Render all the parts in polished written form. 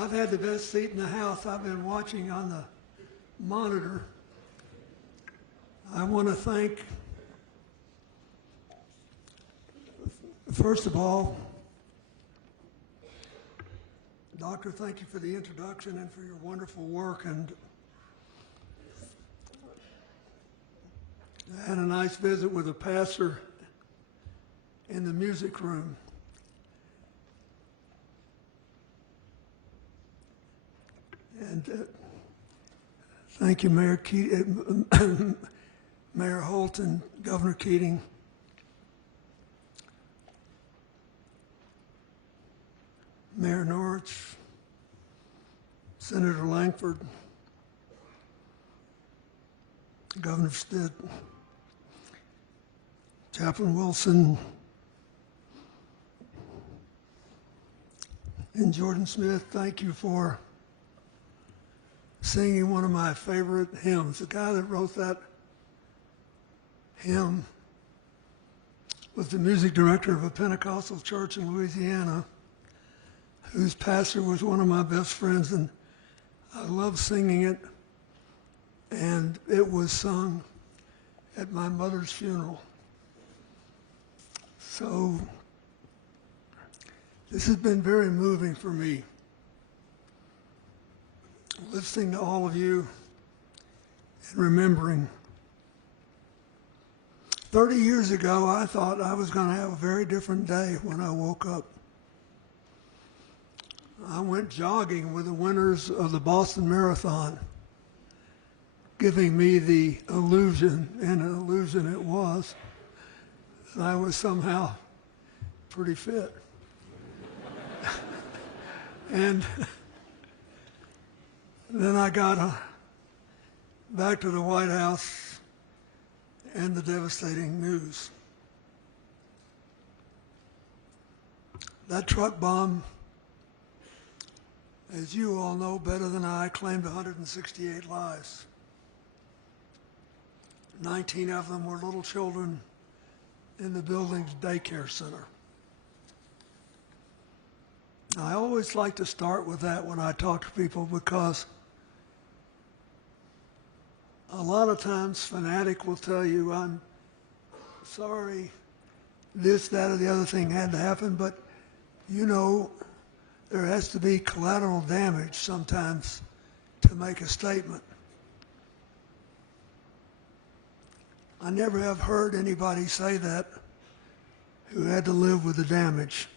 I've had the best seat in the house. I've been watching on the monitor. I want to thank, first of all, Doctor, thank you for the introduction and for your wonderful work. And I had a nice visit with a pastor in the music room. And thank you, Mayor Mayor Holt and Governor Keating. Mayor Norwich, Senator Langford, Governor Stitt, Chaplain Wilson, and Jordan Smith, thank you for singing one of my favorite hymns. The guy that wrote that hymn was the music director of a Pentecostal church in Louisiana, whose pastor was one of my best friends, and I love singing it. And it was sung at my mother's funeral. So this has been very moving for me, listening to all of you and remembering. 30 years ago, I thought I was going to have a very different day when I woke up. I went jogging with the winners of the Boston Marathon, giving me the illusion, and an illusion it was, that I was somehow pretty fit. And then I got back to the White House and the devastating news. That truck bomb, as you all know better than I, claimed 168 lives. 19 of them were little children in the building's daycare center. I always like to start with that when I talk to people, because a lot of times fanatic will tell you, I'm sorry this, that, or the other thing had to happen, but you know, there has to be collateral damage sometimes to make a statement. I never have heard anybody say that who had to live with the damage.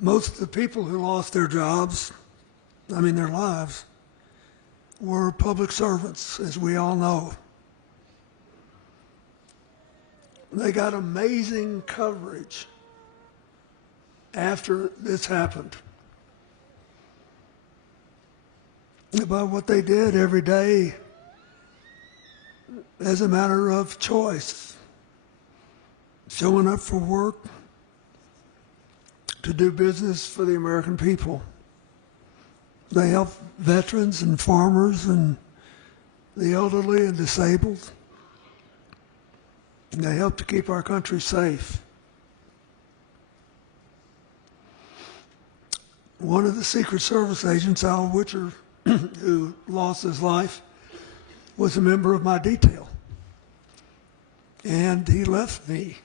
Most of the people who lost their jobs, their lives, were public servants, as we all know. They got amazing coverage after this happened about what they did every day as a matter of choice, showing up for work, to do business for the American people. They help veterans and farmers and the elderly and disabled. And they help to keep our country safe. One of the Secret Service agents, Al Witcher, who lost his life, was a member of my detail. And he left me.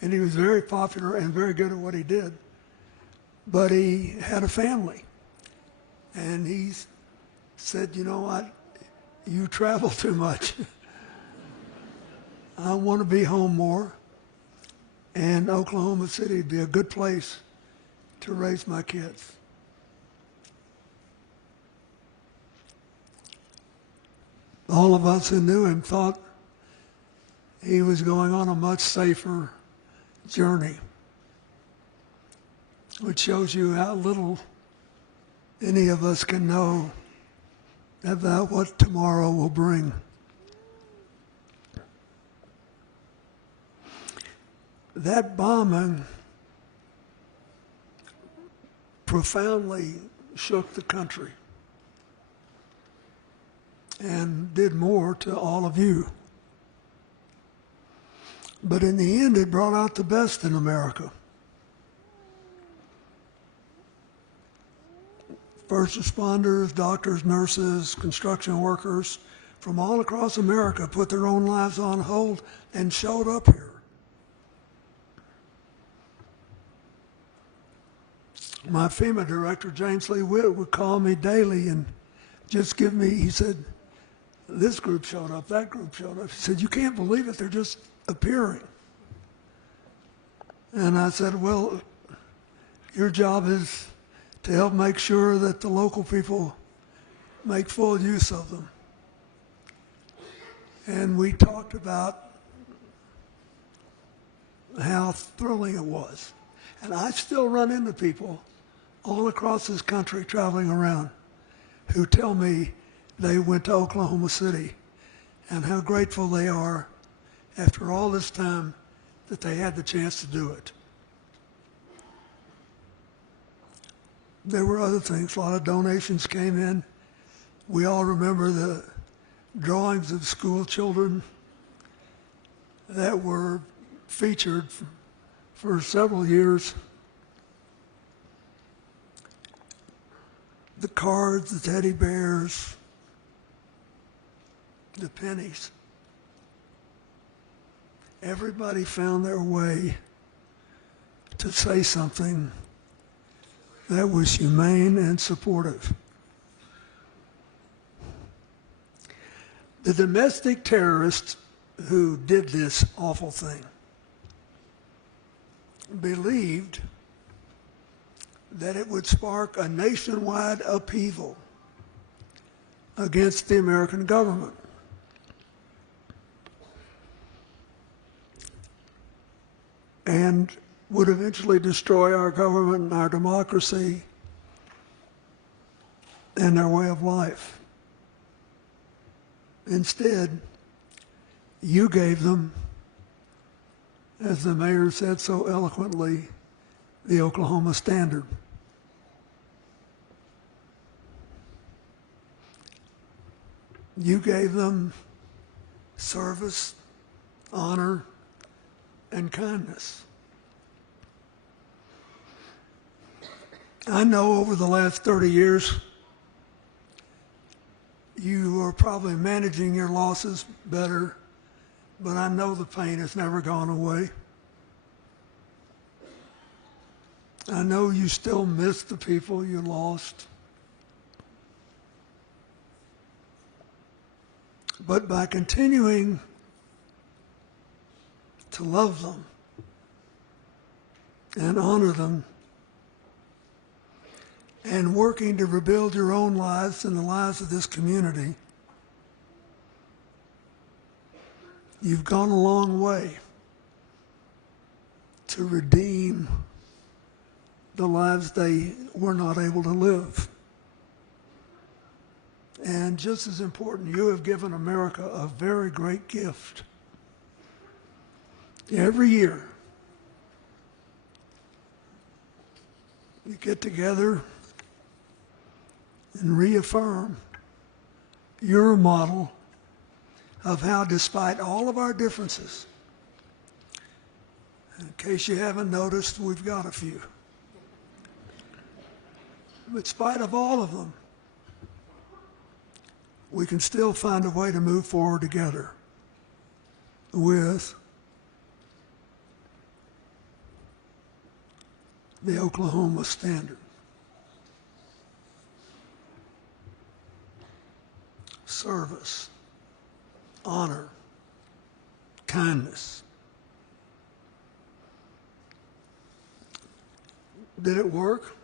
And he was very popular and very good at what he did. But he had a family. And he said, you know what, you travel too much. I want to be home more. And Oklahoma City would be a good place to raise my kids. All of us who knew him thought he was going on a much safer journey, which shows you how little any of us can know about what tomorrow will bring. That bombing profoundly shook the country and did more to all of you. But in the end, it brought out the best in America. First responders, doctors, nurses, construction workers from all across America put their own lives on hold and showed up here. My FEMA director, James Lee Witt, would call me daily and just give me, he said, this group showed up, that group showed up. He said, you can't believe it, they're just appearing. And I said, well, your job is to help make sure that the local people make full use of them. And we talked about how thrilling it was. And I still run into people all across this country traveling around who tell me they went to Oklahoma City and how grateful they are after all this time that they had the chance to do it. There were other things. A lot of donations came in. We all remember the drawings of school children that were featured for several years. The cards, the teddy bears, the pennies. Everybody found their way to say something that was humane and supportive. The domestic terrorist who did this awful thing believed that it would spark a nationwide upheaval against the American government. And would eventually destroy our government and our democracy and our way of life. Instead, you gave them, as the mayor said so eloquently, the Oklahoma Standard. You gave them service, honor, and kindness. I know over the last 30 years, you are probably managing your losses better, but I know the pain has never gone away. I know you still miss the people you lost. But by continuing to love them and honor them and working to rebuild your own lives and the lives of this community, you've gone a long way to redeem the lives they were not able to live. And just as important, you have given America a very great gift. Every year, you get together and reaffirm your model of how, despite all of our differences, in case you haven't noticed, we've got a few. But in spite of all of them, we can still find a way to move forward together with the Oklahoma Standard. Service, honor, kindness. Did it work?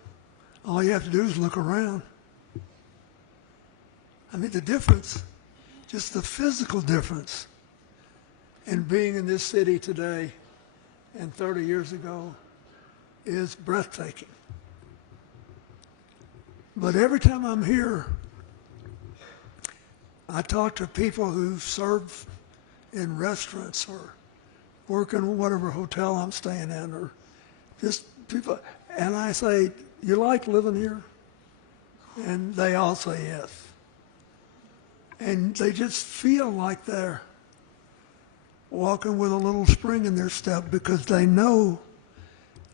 All you have to do is look around. I mean, the difference, just the physical difference in being in this city today and 30 years ago is breathtaking. But every time I'm here, I talk to people who serve in restaurants or work in whatever hotel I'm staying in, or just people, and I say, you like living here? And they all say yes. And they just feel like they're walking with a little spring in their step because they know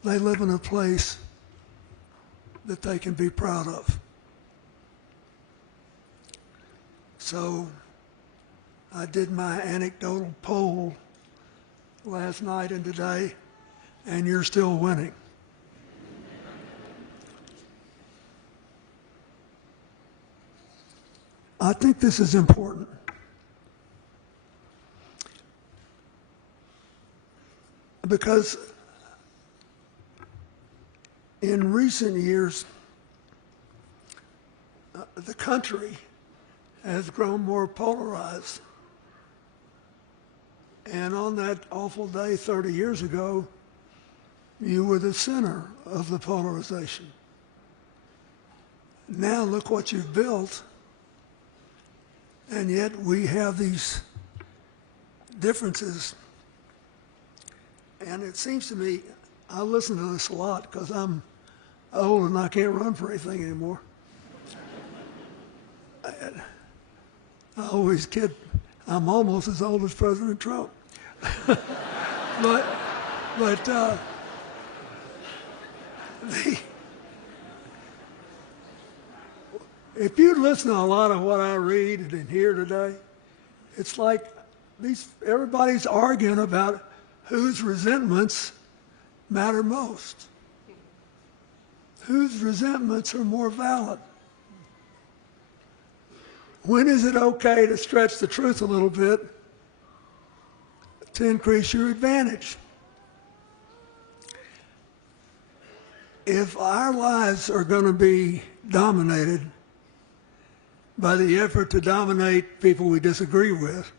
they live in a place that they can be proud of. So I did my anecdotal poll last night and today, and you're still winning. I think this is important. Because in recent years, the country has grown more polarized. And on that awful day 30 years ago, you were the center of the polarization. Now look what you've built, and yet we have these differences. And it seems to me, I listen to this a lot because I'm old and I can't run for anything anymore. I always kid, I'm almost as old as President Trump. but if you listen to a lot of what I read and hear today, it's like everybody's arguing about whose resentments matter most, whose resentments are more valid. When is it okay to stretch the truth a little bit to increase your advantage? If our lives are going to be dominated by the effort to dominate people we disagree with,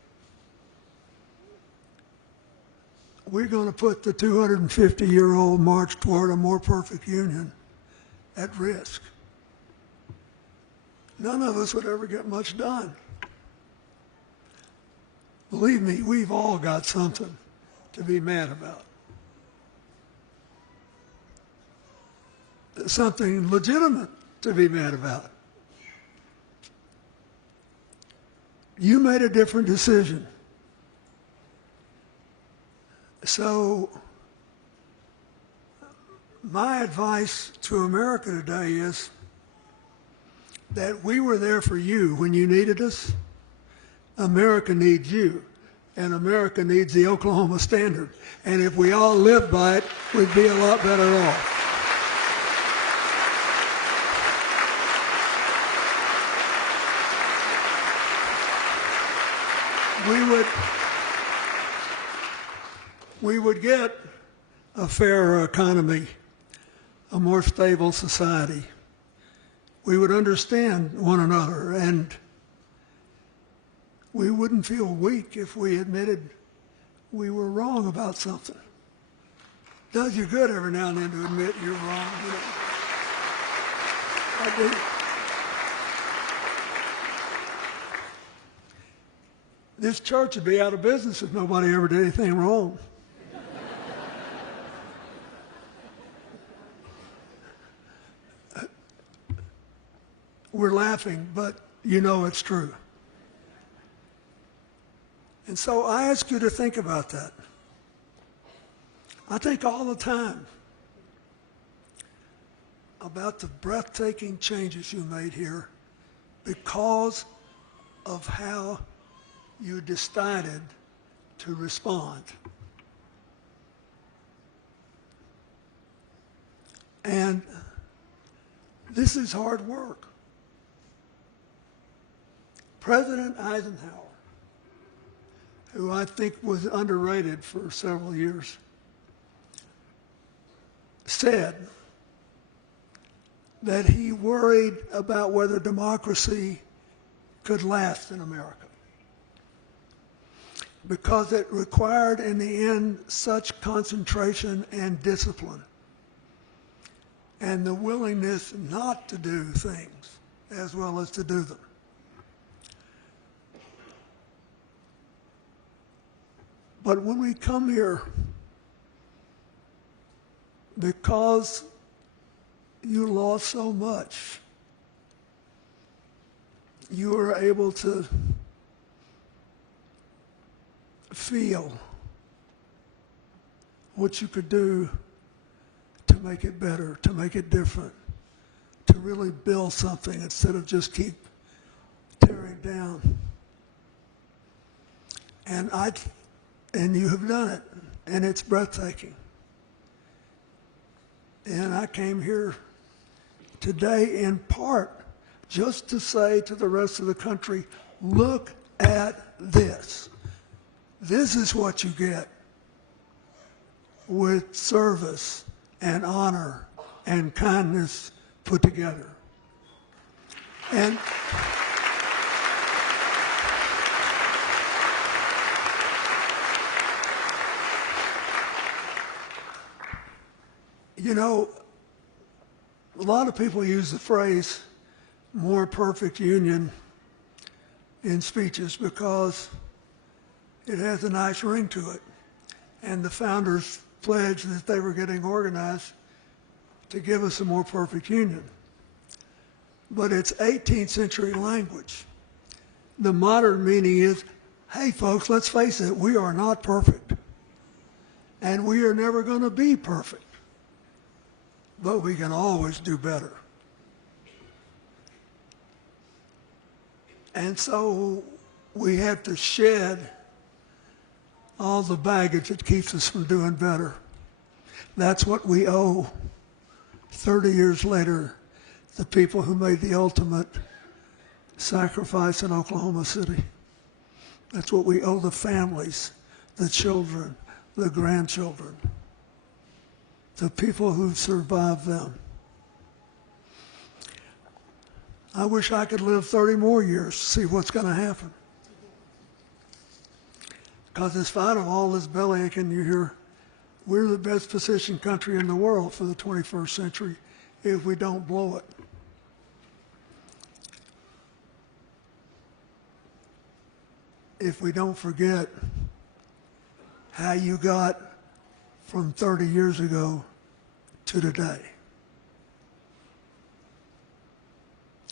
we're going to put the 250-year-old march toward a more perfect union at risk. None of us would ever get much done. Believe me, we've all got something to be mad about. Something legitimate to be mad about. You made a different decision. So my advice to America today is that we were there for you when you needed us. America needs you, and America needs the Oklahoma Standard. And if we all lived by it, we'd be a lot better off. We would get a fairer economy, a more stable society. We would understand one another, and we wouldn't feel weak if we admitted we were wrong about something. It does you good every now and then to admit you're wrong. You know? I do. This church would be out of business if nobody ever did anything wrong. We're laughing, but you know it's true. And so I ask you to think about that. I think all the time about the breathtaking changes you made here because of how you decided to respond. And this is hard work. President Eisenhower, who I think was underrated for several years, said that he worried about whether democracy could last in America because it required in the end such concentration and discipline and the willingness not to do things as well as to do them. But when we come here, because you lost so much, you were able to feel what you could do to make it better, to make it different, to really build something instead of just keep tearing down. And you have done it, and it's breathtaking. And I came here today in part just to say to the rest of the country, look at this. This is what you get with service and honor and kindness put together. And you know, a lot of people use the phrase more perfect union in speeches because it has a nice ring to it. And the founders pledged that they were getting organized to give us a more perfect union. But it's 18th century language. The modern meaning is, hey folks, let's face it, we are not perfect. And we are never going to be perfect. But we can always do better. And so we have to shed all the baggage that keeps us from doing better. That's what we owe 30 years later, the people who made the ultimate sacrifice in Oklahoma City. That's what we owe the families, the children, the grandchildren, the people who've survived them. I wish I could live 30 more years to see what's going to happen. Because in spite of all this bellyaching you hear, we're the best positioned country in the world for the 21st century if we don't blow it. If we don't forget how you got from 30 years ago to today.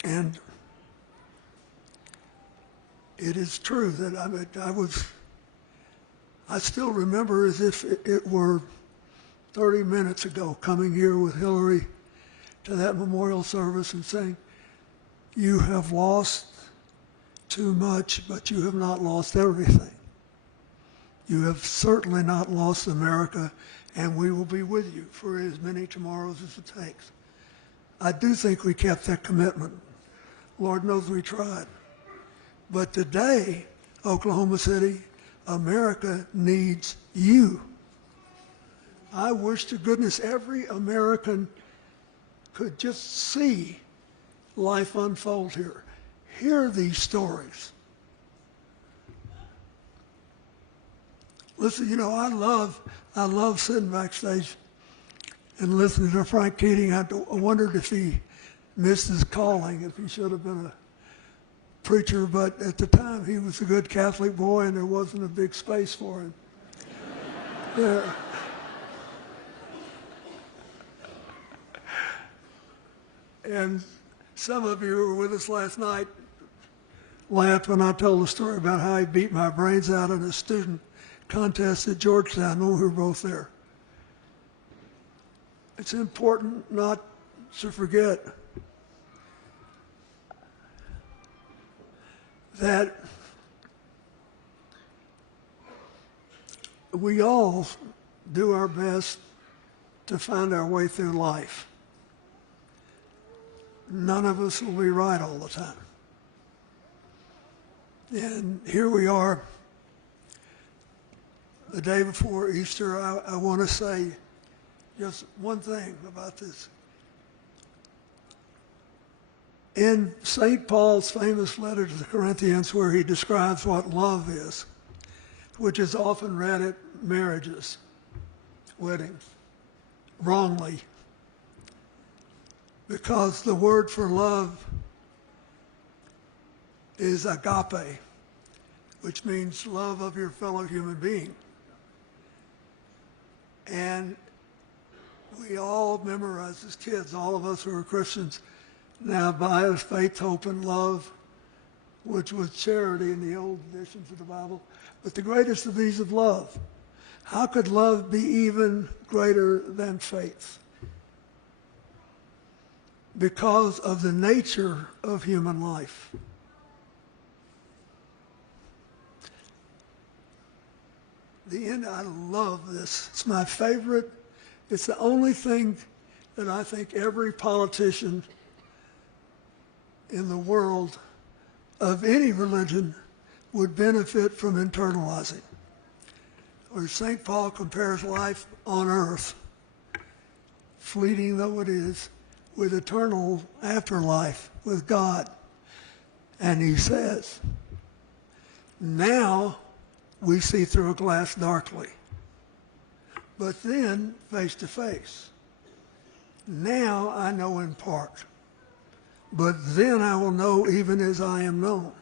And it is true that I still remember as if it were 30 minutes ago coming here with Hillary to that memorial service and saying, you have lost too much, but you have not lost everything. You have certainly not lost America, and we will be with you for as many tomorrows as it takes. I do think we kept that commitment. Lord knows we tried. But today, Oklahoma City, America needs you. I wish to goodness every American could just see life unfold here. Hear these stories. Listen, you know, I love sitting backstage and listening to Frank Keating. I wondered if he missed his calling, if he should have been a preacher, but at the time he was a good Catholic boy and there wasn't a big space for him. Yeah. And some of you who were with us last night laughed when I told the story about how he beat my brains out in a student contest at Georgetown when we were both there. It's important not to forget that we all do our best to find our way through life. None of us will be right all the time. And here we are, the day before Easter. I want to say just one thing about this. In St. Paul's famous letter to the Corinthians, where he describes what love is, which is often read at marriages, weddings, wrongly, because the word for love is agape, which means love of your fellow human being. And we all memorize as kids, all of us who are Christians, now by faith, hope, and love, which was charity in the old editions of the Bible, but the greatest of these is love. How could love be even greater than faith? Because of the nature of human life. I love this. It's my favorite. It's the only thing that I think every politician in the world of any religion would benefit from internalizing. Where St. Paul compares life on earth, fleeting though it is, with eternal afterlife with God. And he says, now we see through a glass darkly, but then face to face. Now I know in part, but then I will know even as I am known.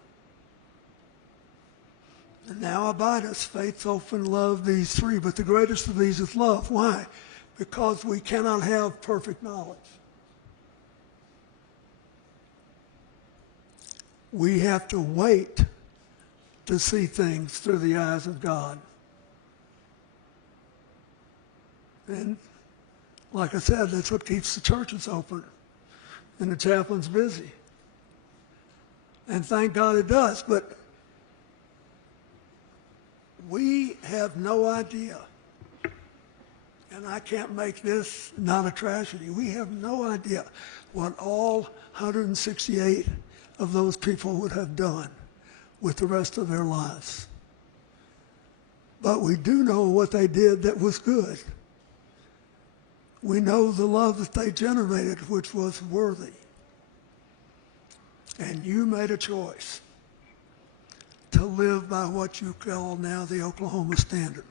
And now abideth faith, hope, and love, these three, but the greatest of these is love. Why? Because we cannot have perfect knowledge. We have to wait to see things through the eyes of God. And like I said, that's what keeps the churches open and the chaplains busy. And thank God it does. But we have no idea, and I can't make this not a tragedy, we have no idea what all 168 of those people would have done with the rest of their lives. But we do know what they did that was good. We know the love that they generated, which was worthy. And you made a choice to live by what you call now the Oklahoma Standard.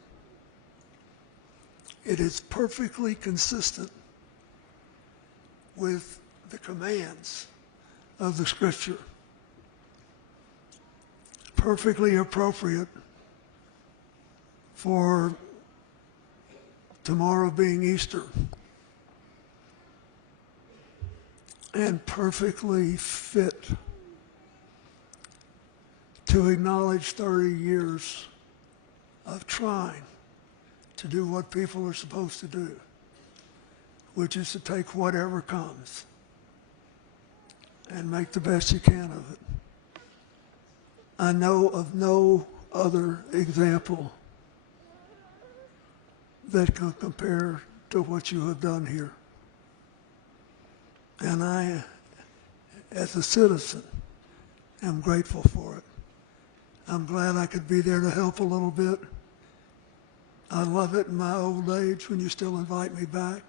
It is perfectly consistent with the commands of the Scripture. Perfectly appropriate for tomorrow being Easter. And perfectly fit to acknowledge 30 years of trying to do what people are supposed to do, which is to take whatever comes and make the best you can of it. I know of no other example that can compare to what you have done here. And I, as a citizen, am grateful for it. I'm glad I could be there to help a little bit. I love it in my old age when you still invite me back.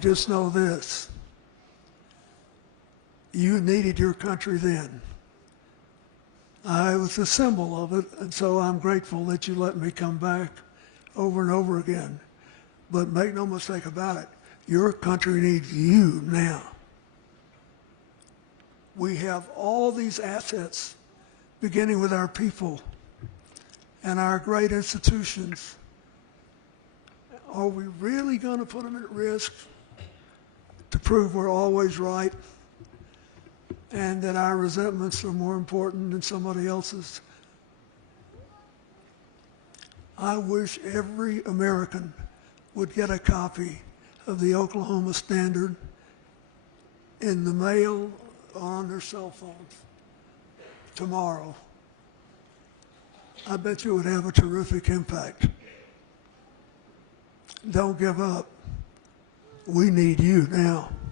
Just know this. You needed your country then. I was a symbol of it, and so I'm grateful that you let me come back over and over again. But make no mistake about it, your country needs you now. We have all these assets, beginning with our people and our great institutions. Are we really going to put them at risk to prove we're always right and that our resentments are more important than somebody else's? I wish every American would get a copy of the Oklahoma Standard in the mail or on their cell phones tomorrow. I bet you would have a terrific impact. Don't give up. We need you now.